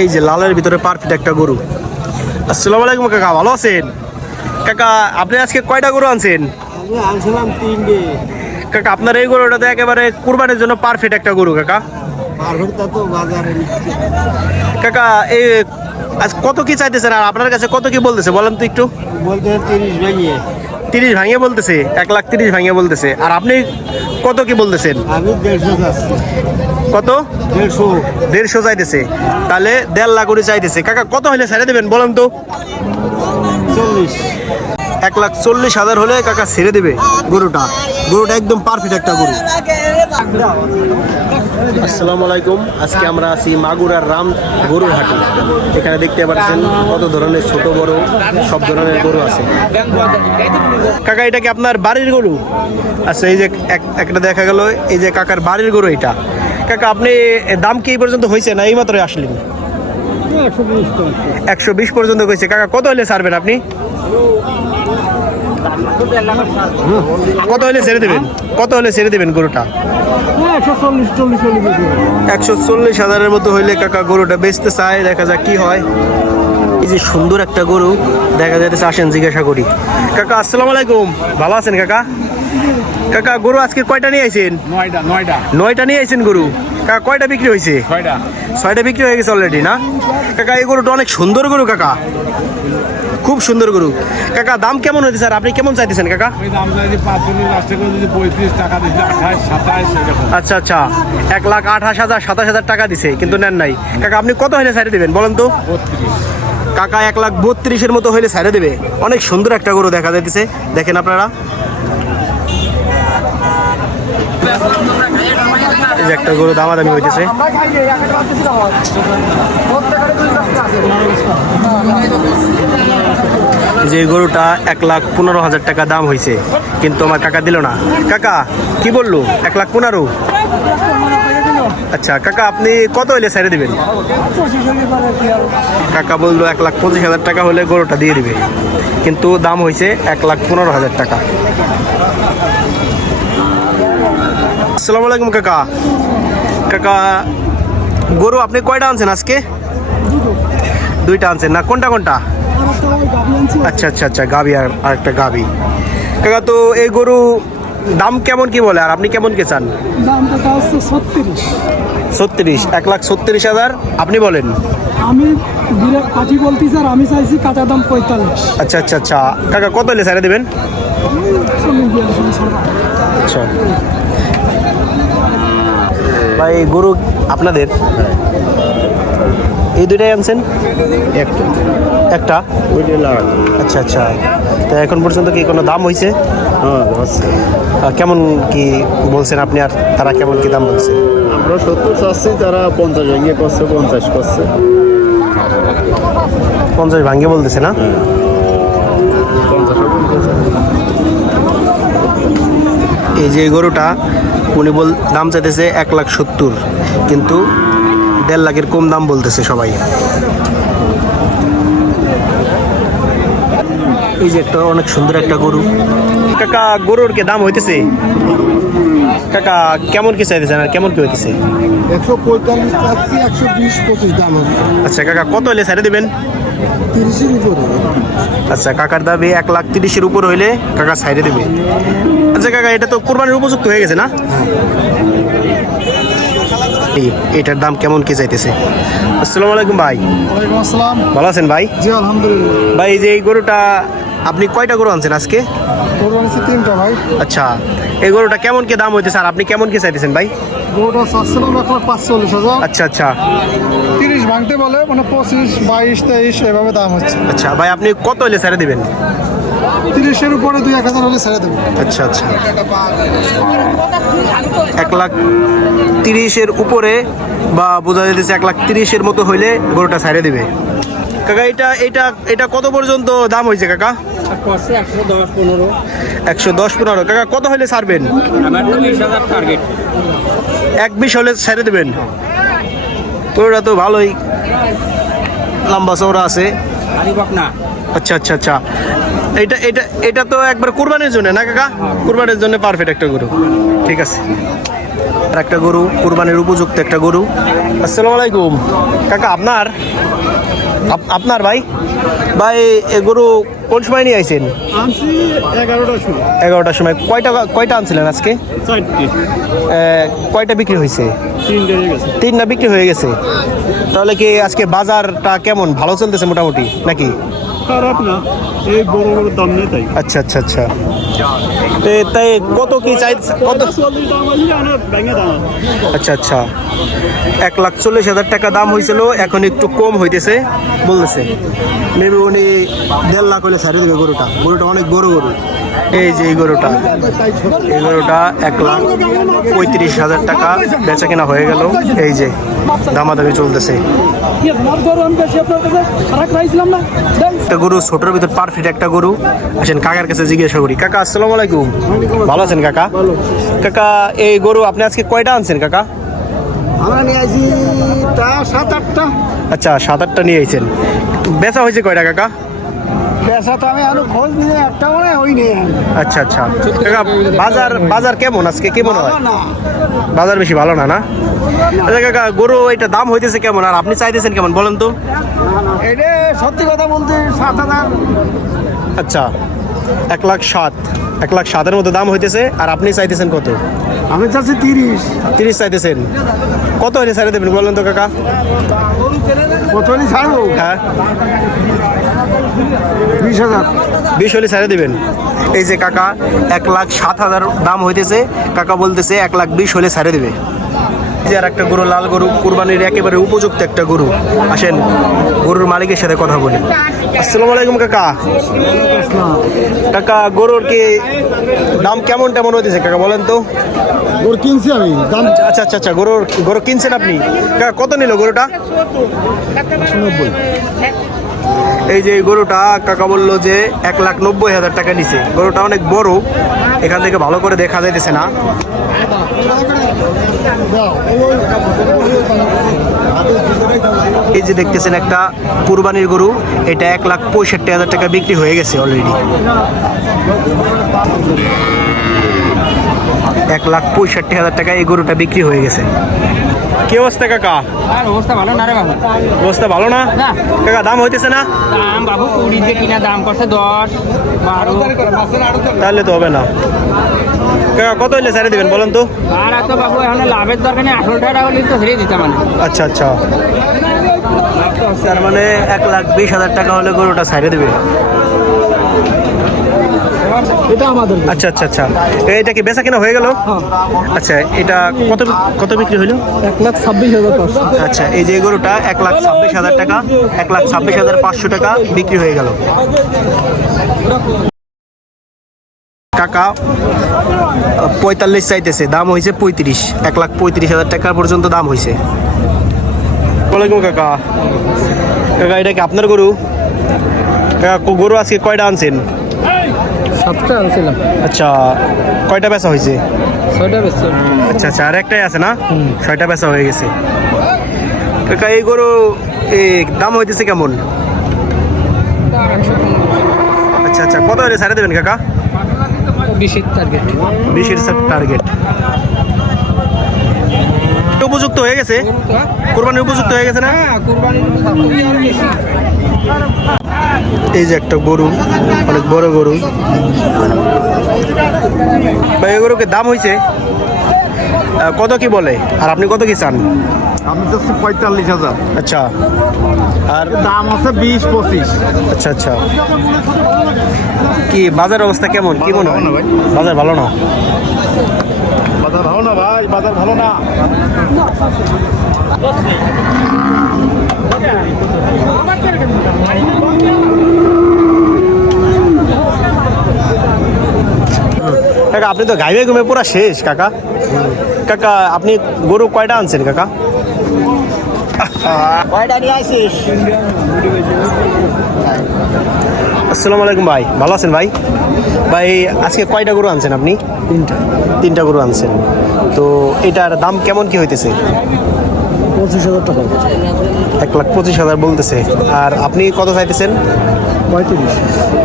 এই যে লালের ভিতরে পারফেক্ট একটা গরু। আসসালামু আলাইকুম কাকা, ভালো আছেন? কাকা আপনি আজকে কয়টা গরু আনছেন? আমি আনছিলাম 3টে। কাকা আপনার এই গরুটা তো একেবারে কুরবানির জন্য পারফেক্ট একটা গরু কাকা। পারফেক্টটা তো বাজারে নিচ্ছে। কাকা এই আজ কত কি চাইতেছেন আর আপনার কাছে কত কি বলতেছে বলেন তো একটু? বলতে 30 ভাঙিয়ে। 30 ভাঙিয়ে বলতেছে, 1,30,000 ভাঙিয়ে বলতেছে। আর আপনি কত কি বলতেছেন? আমি 150 চাচ্ছি। কত? 150। 150 চাইতেছে, তাহলে 1.5 লাখ করে চাইতেছে। কাকা কত হলে ছেড়ে দেবেন বলেন তো? 40। 1,40,000 হলে কাকা ছেড়ে দেবে গরুটা। গরুটা একদম পারফেক্ট একটা গরু। আসসালামু আলাইকুম, আজকে আমরা আছি মাগুরার রাম গরুর হাটে। এখানে দেখতে পাচ্ছেন কত ধরনের ছোট বড় সব ধরনের গরু আছে। কাকা এটা কি আপনার বাড়ির গরু? আচ্ছা, এই যে একটা দেখা গেল, এই যে কাকার বাড়ির গরু এটা। কাকা আপনি দাম কি এই পর্যন্ত হয়েছে না এই মাত্রই আসলেন? 120 পর্যন্ত হয়েছে। কাকা কত হলে ছাড়বেন আপনি? কত হলে ছেড়ে দেবেন? কত হলে ছেড়ে দেবেন গরুটা? 140,000 মতো হইলে কাকা গরুটা বেচতে চায়। দেখা যাক কি হয়। এই যে সুন্দর একটা গরু দেখা যাচ্ছে, আসেন জিজ্ঞাসা করি। কাকা আসসালামু আলাইকুম, ভালো আছেন কাকা? কাকা গরু আজকে কয়টা নিয়ে আইছেন? 9টা নিয়ে আইছেন গরু। কাকা কয়টা বিক্রি হয়েছে? 6টা বিক্রি হয়ে গেছে অলরেডি না? কাকা এই গরুটা অনেক সুন্দর গরু কাকা, খুব সুন্দর গরু। কাকা দাম কেমন হয়েছে স্যার, আপনি কেমন চাইতেছেন কাকা? আচ্ছা আচ্ছা, 1,28,000 27,000 টাকা দিছে কিন্তু নেন নাই। কাকা আপনি কত হলে ছাড়ে দেবেন বলেন তো? কাকা 1,32,000 মতো হলে ছাড়ে দেবে। অনেক সুন্দর একটা গরু দেখা যাইতেছে, দেখেন আপনারা। এই যে একটা গরু দামাদামি হইতেছে। যে গরুটা 1,15,000 টাকা দাম হয়েছে, কিন্তু আমার কাকা দিল না। কাকা কি বললো? 1,15,000। আচ্ছা কাকা আপনি কত হইলে ছেড়ে দিবেন? কাকা বললো 1,25,000 টাকা হলে গরুটা দিয়ে দিবে, কিন্তু দাম হয়েছে 1,15,000 টাকা। আসসালামু আলাইকুম কাকা। কাকা গরু আপনি কয়টা আনছেন আজকে? 2টা আনছেন না? কোনটা কোনটা? আচ্ছা আচ্ছা আচ্ছা, গাবি আর একটা গাবি। কাকা তো এই গরু দাম কেমন কি বলে, আর আপনি কেমন কে চান? দামটা হচ্ছে 36। 36, 1,36,000 আপনি বলেন। আমি ডিরেক্ট পাখি বলতে স্যার, আমি চাইছি কাঁচা দাম 45। আচ্ছা আচ্ছা আচ্ছা, কাকা কত হলে ছেড়ে দেবেন? আচ্ছা ভাই, গরু আপনাদের এই 2টাই আনছেন? একটা। আচ্ছা আচ্ছা, তো এখন পর্যন্ত কি কোনো দাম হয়েছে? কেমন কি বলছেন আপনি, আর তারা কেমন কি দাম বলছে? আমরা 70 চাচ্ছি, তারা 50 ভাঙিয়ে করছে, 50 করছে। 50 ভাঙ্গে বলতেছে না? এই যে গরুটা উনি দাম চাইতেছে 1,70,000, কিন্তু 1.5 লাখের কম দাম বলতেছে সবাই। এই যে একটা অনেক সুন্দর একটা গরু। কাকা গরুর কে দাম হইতেছে? কাকা কেমন কি চাইতেছেন আর কেমন কি হইতেছে? 145 চাচ্ছি, 120-25 দাম হচ্ছে। আচ্ছা কাকা কত হলে ছেড়ে দেবেন? 30-এর উপরে। আচ্ছা কাকার দাবি 1,30,000 উপর হইলে কাকা ছাইড়ে দেবে। আচ্ছা কাকা এটা তো কোরবানির উপযুক্ত হয়ে গেছে না? এটার দাম কেমন কি চাইতেছে? আসসালামু আলাইকুম ভাই। ওয়ালাইকুম আসসালাম। ভালো আছেন ভাই? জি আলহামদুলিল্লাহ। ভাই এই যে এই গরুটা আপনি কয়টা গরু আনছেন আজকে? গরু আনছি 3টা ভাই। আচ্ছা এই গরুটা কেমন কি দাম হইতেছে আর আপনি কেমন কি চাইতেছেন ভাই? গরুটা চাচ্ছিলাম 1,45,000। আচ্ছা আচ্ছা 30 ভাঙতে বলে, মানে 25, 22, 23 এভাবে দাম হচ্ছে। আচ্ছা ভাই আপনি কত হলে ছেড়ে দেবেন? 30-এর উপরে 2-1,000 হলে ছেড়ে দেবো। আচ্ছা আচ্ছা, 1,30,000 উপরে বা বোঝা যেতেছে 1,30,000 মতো হইলে গরুটা ছেড়ে দেবে। কাকা এটা এটা এটা কত পর্যন্ত দাম হয়েছে কাকা? 110-15। 110-15। কাকা কত হলে ছাড়বেন? আমার তো 20,000 টার্গেট। 1,20 হলে ছেড়ে দেবেন। গরুটা তো ভালোই লম্বা চওড়া আছে। আচ্ছা আচ্ছা আচ্ছা, এটা এটা এটা তো একবার কুরবানির জন্য না কাকা? কুরবানির জন্য পারফেক্ট একটা গরু। ঠিক আছে। আর একটা গরু, কুরবানির উপযুক্ত একটা গরু। আসসালামু আলাইকুম কাকা, আপনার ভাই এ গরু কোন সময় নিয়ে আইছেন? আনছি 11টার সময়। 11টার সময়। কয়টা আনছিলেন আজকে? 4টি। কয়টা বিক্রি হয়েছে? 3টে হয়ে গেছে। 3টা বিক্রি হয়ে গেছে। তাহলে কি আজকে বাজারটা কেমন, ভালো চলতেছে মোটামুটি নাকি? খারাপ না, এই বড় বড় দাম নেই তাই। আচ্ছা আচ্ছা আচ্ছা। তাই কত কি চাই? কত? 40 দাম আছে না, ব্যাঙে দাম আছে। আচ্ছা আচ্ছা, 1,40,000 টাকা দাম হয়েছিল, এখন একটু কম হইতেছে বলতেছে। মেবি উনি 1.5 লাখ হলে ছাড়িয়ে দেবে গরুটা। গরুটা অনেক বড় গরু। এই যে এই গরুটা 1,35,000 টাকা বেচা কেনা হয়ে গেল। এই যে দামাদামি চলতেছে। একটা গরু ছোটর ভিতর পারফেক্ট একটা গরু। আসেন কাকার কাছে জিজ্ঞাসা করি। কাকা আসসালামু আলাইকুম, ভালো আছেন কাকা? কাকা এই গরু আপনি আজকে কয়টা আনছেন কাকা? আমরা নিয়ে আসি তা 7-8টা। আচ্ছা 7-8টা নিয়ে আইছেন। বেচা হয়েছে কয়টা কাকা? পেশা তো আমি আরো খোঁজ নিয়ে একটা মনে ওই নিয়ে আচ্ছা আচ্ছা কাকা, বাজার কেমন আজকে, কেমন হয়? না বাজার বেশি ভালো না? আচ্ছা কাকা, গরু এটা দাম হইতেছে কেমন আর আপনি চাইতেছেন কেমন বলেন তো? এটা সত্যি কথা বলতে 7,000। আচ্ছা 1,07,000 মতো দাম হইতেছে আর আপনি চাইতেছেন কত? আমি চাচ্ছি 30 চাইতেছেন। কত হলে ছাড়ে দেবেন বলেন তো কাকা? প্রথমে ছাড়বো হ্যাঁ 20,000। 20 হলে ছাড়ে দেবেন। এই যে কাকা 1,07,000 দাম হইতেছে, কাকা বলতেছে 1,20,000 হলে ছাড়ে দেবে। যে আর একটা গরু, লাল গরু, কুরবানির একেবারে উপযুক্ত একটা গরু। আসেন গরুর মালিকের সাথে কথা বলি। আসসালামু আলাইকুম কাকা। কাকা গরুর কি দাম কেমন হইতেছে কাকা বলেন তো? ওর কিনছি আমি দাম আচ্ছা আচ্ছা আচ্ছা, গরু কিনছেন আপনি? কাকা কত নিল গরুটা? 90। এই যে এই গরুটা কাকা বললো যে 1,90,000 টাকা নিছে। গরুটা অনেক বড়, এখান থেকে ভালো করে দেখা যাইতেছে না। এই যে দেখতেছেন একটা কুরবানির গরু, এটা 1,65,000 টাকা বিক্রি হয়ে গেছে অলরেডি। 1,65,000 টাকা এই গরুটা বিক্রি হয়ে গেছে। কি অবস্থা কাকা? আর অবস্থা ভালো না রে বাবু। অবস্থা ভালো না না। কাকা? দাম হইতেছে না? দাম বাবু 20 দিয়ে কিনা, দাম করছে 10, 12। তাহলে তো হবে না কাকা। কত হইলে ছেড়ে দিবেন বলেন তো? আর এত বাবু এখন লাভের দরকার নেই, 18 টাকা হলে তো ছেড়ে দিতাম মানে। আচ্ছা আচ্ছা, তার মানে 1,20,000 টাকা হলে গরুটা ছেড়ে দেবে। এটা আমাদের আচ্ছা আচ্ছা আচ্ছা, এটা কি বেচা কেনা হয়ে গেল? আচ্ছা, এটা কত বিক্রি হইলো? 1,26,500। আচ্ছা, এই যে গরুটা 1,26,000 টাকা, 1,26,500 টাকা বিক্রি হয়ে গেল। কাকা 45 চাইতেছে, দাম হয়েছে 35, 1,35,000 টাকা পর্যন্ত দাম হয়েছে। ওয়ালাইকুম কাকা। কাকা এটা কি আপনার গরু? কাকা গরু আজকে কয়টা আনছেন? 7টা আনছিলাম। আচ্ছা, কয়টা বেচা হয়েছে? 6টা বেচছি। আচ্ছা আচ্ছা, আর একটাই আছে না? 6টা বেচা হয়ে গেছে। কাকা এই গরু দাম হইতেছে কেমন? আচ্ছা আচ্ছা, কত হলে ছাড়ে দেবেন কাকা? 20-এর টার্গেট। 20-এর টার্গেট। উপযুক্ত হয়ে গেছে, কোরবানির উপযুক্ত হয়ে গেছে না? এই যে একটা গরু, অনেক বড় গরু। ভাই এই গরুকে দাম হয়েছে কত কি বলে, আর আপনি কত কি চান? আমি চাচ্ছি 45,000। আচ্ছা, আর দাম আছে 20-25। আচ্ছা আচ্ছা, কি বাজার অবস্থা কেমন, কি মনে হয়? বাজার ভালো না? বাজার ভালো না ভাই, বাজার ভালো না। কাকা আপনি তো গাইবে ঘুমে পুরা শেষ কাকা। কাকা আপনি গরু কয়টা আনছেন কাকা? কয়টা নিয়ে আসিস? আসসালামু আলাইকুম ভাই, ভালো আছেন ভাই? ভাই আজকে কয়টা গরু আনছেন আপনি? 3টা গরু আনছেন। তো এটার দাম কেমন কি হইতেছে? 25,000 টাকা। 1,25,000 বলতেছে, আর আপনি কত চাইতেছেন? 35।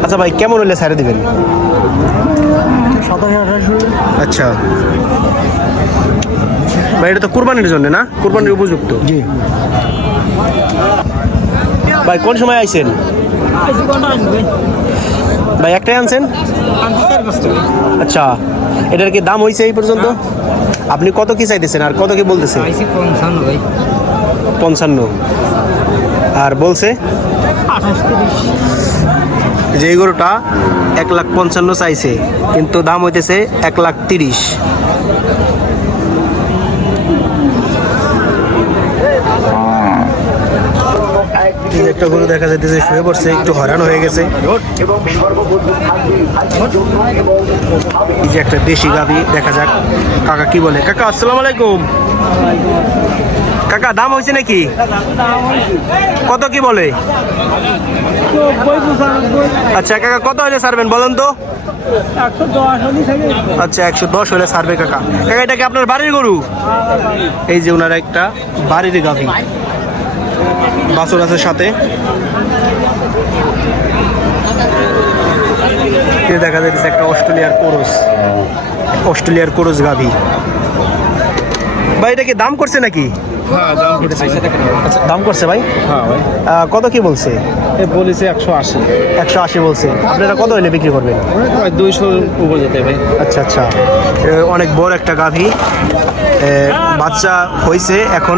আচ্ছা ভাই, কেমন হলে ছাড়ে দিবেন? 27-28 হলে। আচ্ছা, ভাই এটা তো কুরবানির জন্য না, কুরবানির উপযুক্ত। জি। ভাই কোন সময় আইছেন ভাই? একটাই আনছেন? আচ্ছা, এটার কি দাম হয়েছে এই পর্যন্ত? আপনি কত কি চাইতেছেন আর কত কি বলতেছে? 55 আর বলছে যে এই গরুটা 1,55,000 চাইছে, কিন্তু দাম হইতেছে 1,30,000। এই যে একটা গরু দেখা যাইতেছে শুয়ে পড়ছে, একটু হয়রান হয়ে গেছে। এই যে একটা দেশি গাভী, দেখা যাক কাকা কি বলে। কাকা আসসালামু আলাইকুম। কাকা দাম হয়েছে নাকি? কত কি বলে? আচ্ছা কাকা কত হলে ছাড়বেন বলেন তো? আচ্ছা 110 হলে ছাড়বে কাকা। কাকা এটা কি আপনার বাড়ির গরু? এই যে ওনার একটা বাড়ির গাভী, বাছুর আছে সাথে। দেখা যাচ্ছে একটা অস্ট্রেলিয়ার কোরস গাভী। ভাই এটা কি দাম করছে নাকি? আচ্ছা দাম করছে ভাই? কত কি বলছে? বলেছে 180। 180 বলছে। আপনারা কত হলে বিক্রি করবেন? 200 উপর যেতে ভাই। আচ্ছা আচ্ছা, অনেক বড় একটা গাভী, বাচ্চা হয়েছে এখন,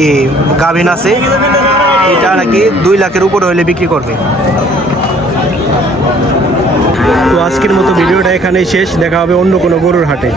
এই গাভীন আছে, এটা নাকি 2 লাখের উপরে হলে বিক্রি করবে। তো আজকের মতো ভিডিওটা এখানেই শেষ, দেখা হবে অন্য কোনো গরুর হাটে।